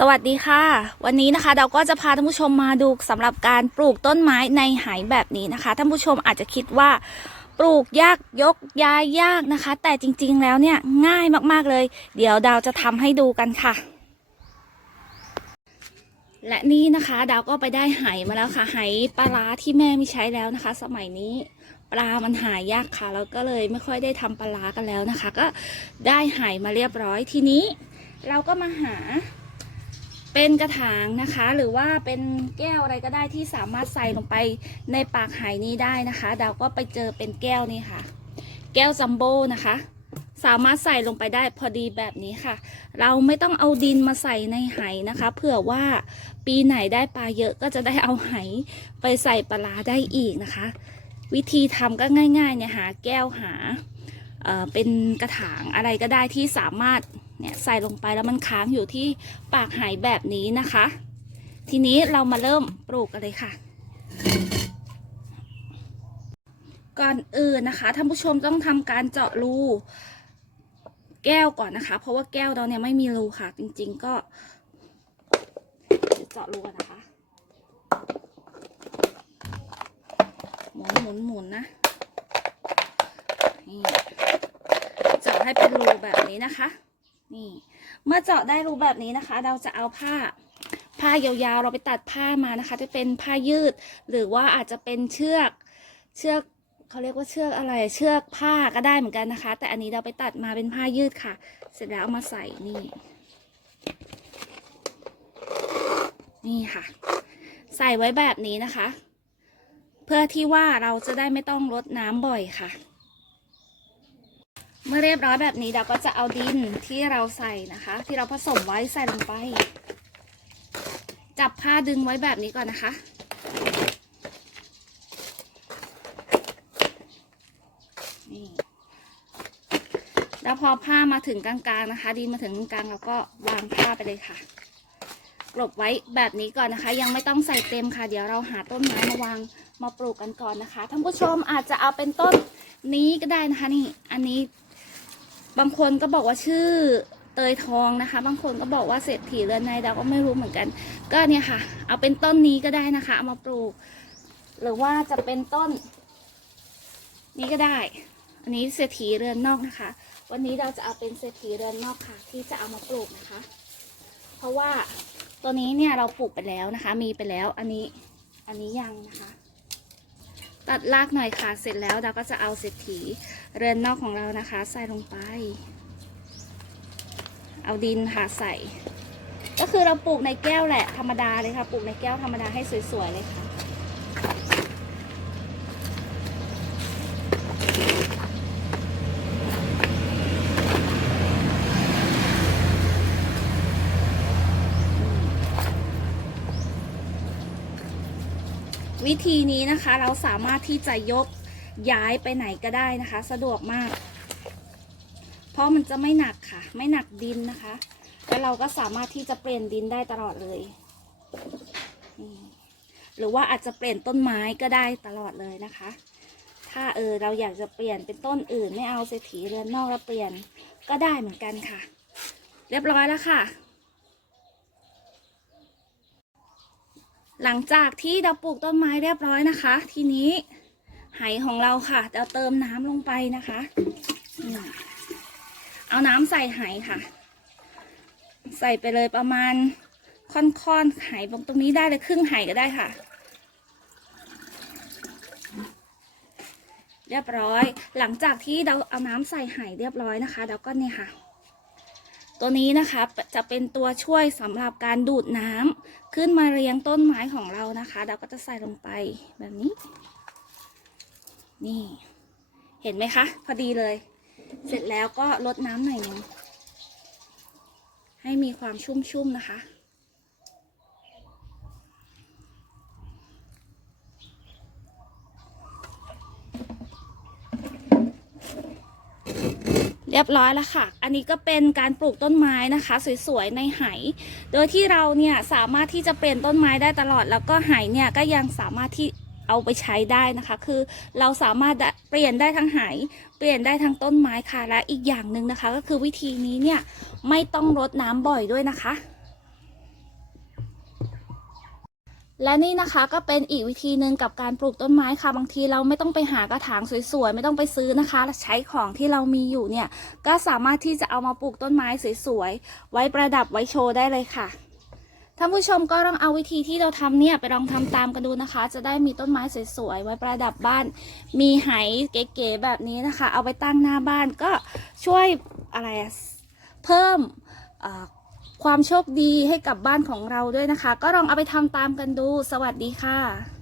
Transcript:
สวัสดีค่ะ วันนี้นะคะเราก็จะพาท่านผู้ชมมาดูสำหรับการปลูกต้นไม้ในไหแบบนี้นะคะท่านผู้ชมอาจจะคิดว่าปลูกยากยกย้ายยากนะคะ แต่จริงๆแล้วเนี่ยง่ายมากๆเลย เดี๋ยวดาวจะทำให้ดูกันค่ะ และนี่นะคะดาวก็ไปได้ไหมาแล้วค่ะไหปลาร้าที่แม่ไม่ใช้แล้วนะคะ สมัยนี้ปลามันหายากค่ะแล้วก็เลยไม่ค่อยได้ทำปลาร้ากันแล้วนะคะ ก็ได้ไหมาเรียบร้อยทีนี้ เราก็มาหา เป็นกระถางนะคะ หรือว่าเป็นแก้วอะไรก็ได้ที่สามารถใส่ลงไปในปากไหนี้ได้นะคะดาวก็ไปเจอเป็นแก้วนี่ค่ะ แก้วจัมโบ้นะคะ สามารถใส่ลงไปได้พอดีแบบนี้ค่ะ เราไม่ต้องเอาดินมาใส่ในไหนะคะเผื่อว่าปีไหนได้ปลาเยอะก็จะได้เอาไหไปใส่ปลาได้อีกนะคะ วิธีทำก็ง่ายๆเนี่ยหาแก้วหาเเป็นกระถางอะไรก็ได้ที่สามารถ เนี่ยใส่ลงไปแล้วมันค้างอยู่ที่ปากไหแบบนี้นะคะ ทีนี้เรามาเริ่มปลูกกันเลยค่ะ ก่อนอื่นนะคะท่านผู้ชมต้องทำการเจาะรูแก้วก่อนนะคะ เพราะว่าแก้วเราเนี่ยไม่มีรูค่ะ จริง ๆ ก็เดี๋ยวเจาะรูนะคะหมุนหมุนหมุนนะเจาะให้เป็นรูแบบนี้นะคะ นี่ เมื่อเจาะได้รูแบบนี้นะคะ เราจะเอาผ้าผ้ายาวๆ เราไปตัดผ้ามานะคะ จะเป็นผ้ายืด หรือว่าอาจจะเป็นเชือกเชือกเขาเรียกว่าเชือกอะไร เชือกผ้าก็ได้เหมือนกันนะคะ แต่อันนี้เราไปตัดมาเป็นผ้ายืดค่ะ เสร็จแล้วเอามาใส่นี่ นี่ค่ะ ใส่ไว้แบบนี้นะคะ เพื่อที่ว่าเราจะได้ไม่ต้องรดน้ำบ่อยค่ะ เมื่อเรียบร้อยแบบนี้เราก็จะเอาดินที่เราใส่นะคะ ที่เราผสมไว้ใส่ลงไป จับผ้าดึงไว้แบบนี้ก่อนนะคะนี่แล้วพอผ้ามาถึงกลางๆนะคะ ดินมาถึงกลางเราก็วางผ้าไปเลยค่ะกลบไว้แบบนี้ก่อนนะคะ ยังไม่ต้องใส่เต็มค่ะ เดี๋ยวเราหาต้นไม้มาวางมาปลูกกันก่อนนะคะท่านผู้ชมอาจจะเอาเป็นต้นนี้ก็ได้นะคะนี่ อันนี้ บางคนก็บอกว่าชื่อเตยทองนะคะ บางคนก็บอกว่าเศรษฐีเรือนในเราก็ไม่รู้เหมือนกัน ก็เนี่ยค่ะ เอาเป็นต้นนี้ก็ได้นะคะ เอามาปลูก หรือว่าจะเป็นต้น นี้ก็ได้ อันนี้เศรษฐีเรือนนอกนะคะ วันนี้เราจะเอาเป็นเศรษฐีเรือนนอกค่ะ ที่จะเอามาปลูกนะคะ เพราะว่าตัวนี้เนี่ยเราปลูกไปแล้วนะคะ มีไปแล้ว อันนี้ อันนี้ยังนะคะ ตัดรากหน่อยค่ะ เสร็จแล้วเราก็จะเอาเศรษฐีเรือนนอกของเรานะคะ ใส่ลงไป เอาดินค่ะใส่ ก็คือเราปลูกในแก้วแหละธรรมดาเลยค่ะ ปลูกในแก้วธรรมดาให้สวยๆเลยค่ะ วิธีนี้นะคะเราสามารถที่จะยกย้ายไปไหนก็ได้นะคะ สะดวกมาก เพราะมันจะไม่หนักค่ะ ไม่หนักดินนะคะ แล้วเราก็สามารถที่จะเปลี่ยนดินได้ตลอดเลย หรือว่าอาจจะเปลี่ยนต้นไม้ก็ได้ตลอดเลยนะคะ ถ้าเออเราอยากจะเปลี่ยนเป็นต้นอื่นไม่เอาเศรษฐีเรือนนอกแล้วเปลี่ยนก็ได้เหมือนกันค่ะ เรียบร้อยแล้วค่ะ หลังจากที่เราปลูกต้นไม้เรียบร้อยนะคะ ทีนี้ไหของเราค่ะเราเติมน้ำลงไปนะคะ เอาน้ำใส่ไหค่ะ ใส่ไปเลยประมาณค่อนๆไหตรงตรงนี้ได้เลยครึ่งไหก็ได้ค่ะ เรียบร้อย หลังจากที่เราเอาน้ำใส่ไหเรียบร้อยนะคะเราก็เนี่ยค่ะ ตัวนี้นะคะจะเป็นตัวช่วยสำหรับการดูดน้ำขึ้นมาเรียงต้นไม้ของเรานะคะ เราก็จะใส่ลงไปแบบนี้ นี่ เห็นไหมคะ พอดีเลย เสร็จแล้วก็ลดน้ำหน่อยหนึงให้มีความชุ่มๆนะคะ รียบร้อยแล้วค่ะ อันนี้ก็เป็นการปลูกต้นไม้นะคะ สวยๆในไหโดยที่เราเนี่ยสามารถที่จะเปลี่ยนต้นไม้ได้ตลอด แล้วก็ไหเนี่ยก็ยังสามารถที่เอาไปใช้ได้นะคะ คือเราสามารถเปลี่ยนได้ทั้งไหเปลี่ยนได้ทั้งต้นไม้ค่ะและอีกอย่างหนึ่งนะคะ ก็คือวิธีนี้เนี่ยไม่ต้องรดน้ำบ่อยด้วยนะคะ และนี่นะคะก็เป็นอีกวิธีหนึ่งกับการปลูกต้นไม้ค่ะ บางทีเราไม่ต้องไปหากระถางสวยๆ ไม่ต้องไปซื้อนะคะ ใช้ของที่เรามีอยู่เนี่ย ก็สามารถที่จะเอามาปลูกต้นไม้สวยๆ ไว้ประดับไว้โชว์ได้เลยค่ะท่านผู้ชมก็ลองเอาวิธีที่เราทำเนี่ยไปลองทำตามกันดูนะคะ จะได้มีต้นไม้สวยๆไว้ประดับบ้าน มีไหเก๋ๆแบบนี้นะคะ เอาไปตั้งหน้าบ้านก็ช่วยอะไรเพิ่มอ่อ ความโชคดีให้กับบ้านของเราด้วยนะคะ ก็ลองเอาไปทำตามกันดู สวัสดีค่ะ